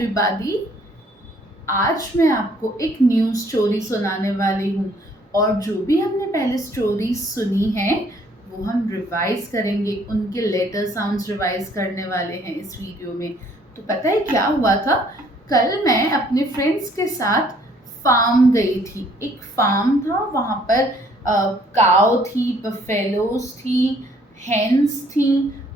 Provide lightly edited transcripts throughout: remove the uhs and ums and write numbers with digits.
Everybody, आज मैं आपको एक न्यू स्टोरी सुनाने वाली हूँ और जो भी हमने पहले स्टोरी सुनी है वो हम रिवाइज करेंगे, उनके लेटर साउंड्स रिवाइज करने वाले हैं इस वीडियो में। तो पता है क्या हुआ था, कल मैं अपने फ्रेंड्स के साथ फार्म गई थी। एक फार्म था, वहाँ पर काऊ थी, बफेलोज थी, हेन्स थी।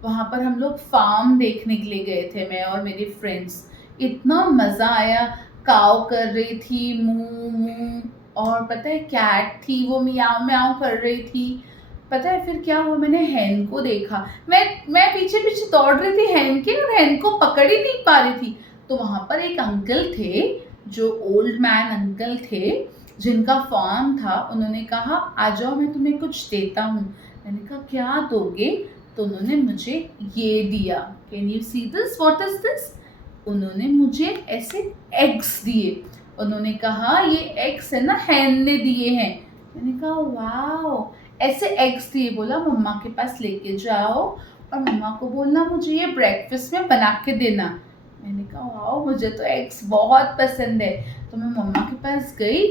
वहाँ पर हम लोग फार्म देखने के लिए गए थे, मैं और मेरे फ्रेंड्स। इतना मज़ा आया। काऊ कर रही थी मू मू, और पता है कैट थी, वो मियाओ म्याओ कर रही थी। पता है फिर क्या हुआ, मैंने हैन को देखा। मैं पीछे पीछे दौड़ रही थी हैन के, और हैन को पकड़ ही नहीं पा रही थी। तो वहाँ पर एक अंकल थे, जो ओल्ड मैन अंकल थे, जिनका फार्म था। उन्होंने कहा आ जाओ, मैं तुम्हें कुछ देता हूँ। मैंने कहा क्या दोगे? तो उन्होंने मुझे ये दिया। Can you see this, what is this? उन्होंने मुझे ऐसे एग्स दिए। उन्होंने कहा ये एग्स है ना, हैन ने दिए हैं। मैंने कहा वाओ, ऐसे एग्स दिए। बोला मम्मा के पास लेके जाओ और मम्मा को बोलना मुझे ये ब्रेकफास्ट में बना के देना। मैंने कहा वाओ, मुझे तो एग्स बहुत पसंद है। तो मैं मम्मा के पास गई,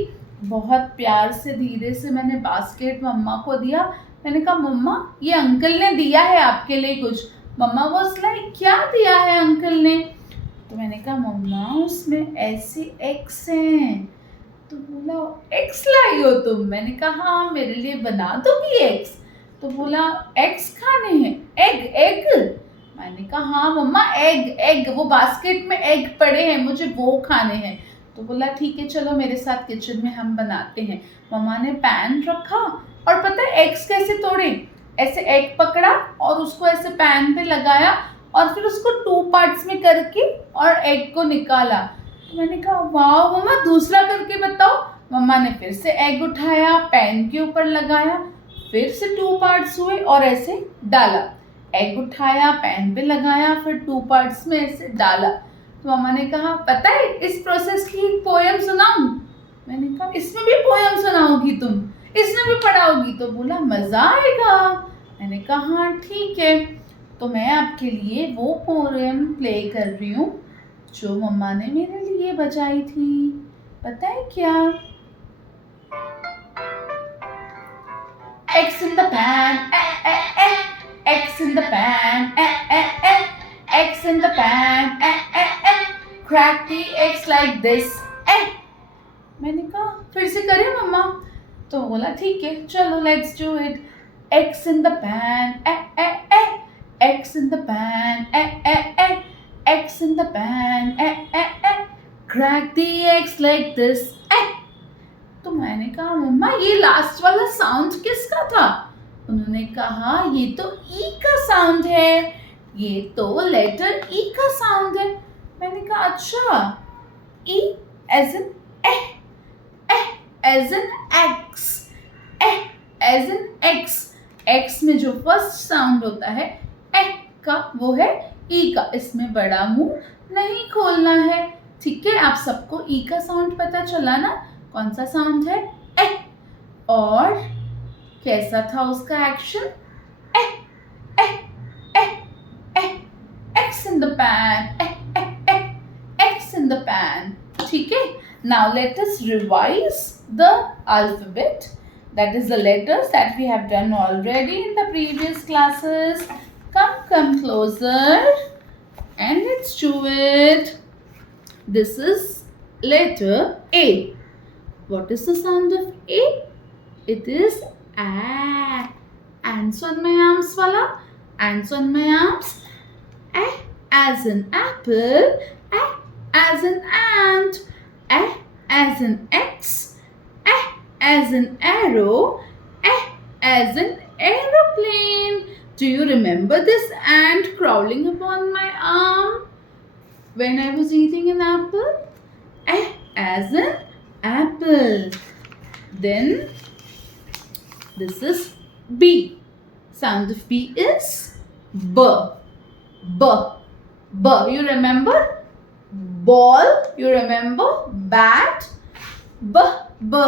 बहुत प्यार से धीरे से मैंने बास्केट मम्मा को दिया। मैंने कहा मम्मा ये अंकल ने दिया है आपके लिए कुछ। मम्मा वाज लाइक क्या दिया है अंकल ने? तो मैंने कहा मम्मा उसमें ऐसे एग्स हैं। तो बोला एग्स लाई हो तुम? मैंने कहा हाँ, मेरे लिए बना दोगी एग्स? तो बोला एग्स खाने हैं? Egg egg? मैंने कहा हाँ मम्मा एग एग, वो बास्केट में एग पड़े हैं, मुझे वो खाने हैं। तो बोला ठीक है चलो मेरे साथ किचन में हम बनाते हैं। मम्मा ने पैन रखा, और पता है एग्स कैसे तोड़े? ऐसे एग पकड़ा और उसको ऐसे पैन पे लगाया, और फिर उसको 2 पार्ट्स में करके और एग को निकाला। तो मैंने कहा वाह मम्मा, दूसरा करके बताओ। मम्मा ने फिर से एग उठाया, पैन के ऊपर लगाया, फिर से 2 पार्ट्स हुए और ऐसे डाला। एग उठाया, पैन पे लगाया, फिर 2 पार्ट्स में ऐसे डाला। तो मम्मा ने कहा पता है इस प्रोसेस की एक पोएम सुनाऊं? मैंने कहा इसमें भी पोएम सुनाओगी तुम? इसमें भी पढ़ाओगी? तो बोला मज़ा आएगा। मैंने कहा हाँ ठीक है। तो मैं आपके लिए वो पोएम प्ले कर रही हूँ जो मम्मा ने मेरे लिए बजाई थी। पता है क्या? Eggs in the pan, eggs in the pan, eggs in the pan, crack the eggs like this. मैंने कहा फिर से करें मम्मा? तो बोला ठीक है चलो let's do it. Eggs in the pan, eggs in the pan, eggs in the pan, crack the eggs like this. तो मैंने कहा मम्मा ये लास्ट वाला साउंड किसका था? उन्होंने कहा ये तो ई का साउंड है, ये तो लेटर ई का साउंड है। मैंने कहा अच्छा, E as in as in x, as in x. X में जो फर्स्ट साउंड होता है का, वो है ई का। इसमें बड़ा मुंह नहीं खोलना है। ठीक है, आप सबको ई का साउंड पता चला ना? कौन सा साउंड है? और कैसा था उसका action? X in the pan, x in the pan. ठीक है, now let us revise the alphabet, that is the letters that we have done already in the previous classes. Come closer and let's do it. This is letter A. What is the sound of A? It is A. Ants on my arms wala. Ants on my arms. A as in apple. A as in ant. A as in X. A as in arrow. A as in aeroplane. Do you remember this ant crawling upon my arm when I was eating an apple? A as in apple. Then this is B. Sound of B is B. B. B. You remember? Ball. You remember? Bat. B. B.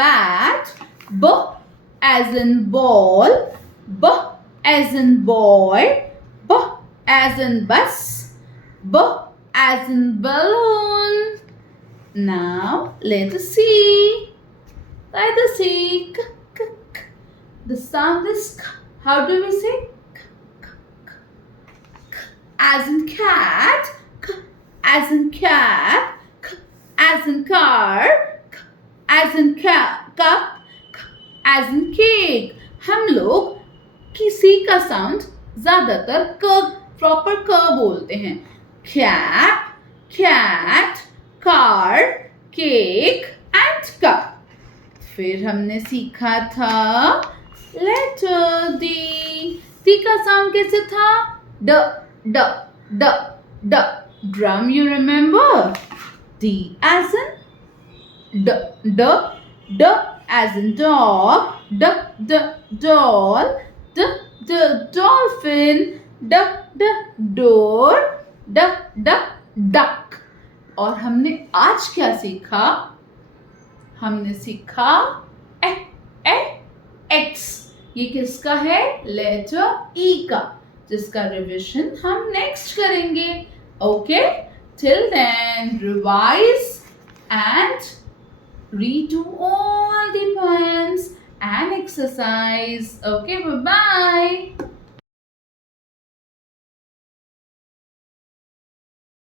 Bat. B as in ball. B as in boy. B as in bus. B as in balloon. Now let us see. Let us see. K, k, k. The sound is k. How do we say? K, k, k. K as in cat. K as in cat. K as in car. K as in cup. K as in cake. हम लोग किसी का sound ज्यादातर क proper क बोलते हैं. Cap, cat, car, cake and cup. फिर हमने सीखा था लेटर डी. डी का साउंड कैसे था? ड ड ड ड. Drum you remember? D as in ड ड ड as in dog, d d doll, d d dolphin, d d door, d d duck. और हमने आज क्या सीखा? हमने सीखा ए ए एक्स. ये किसका है? लेटर ई का, जिसका रिविजन हम नेक्स्ट करेंगे. Okay, till then revise and redo all the poems and exercise. Okay, bye-bye.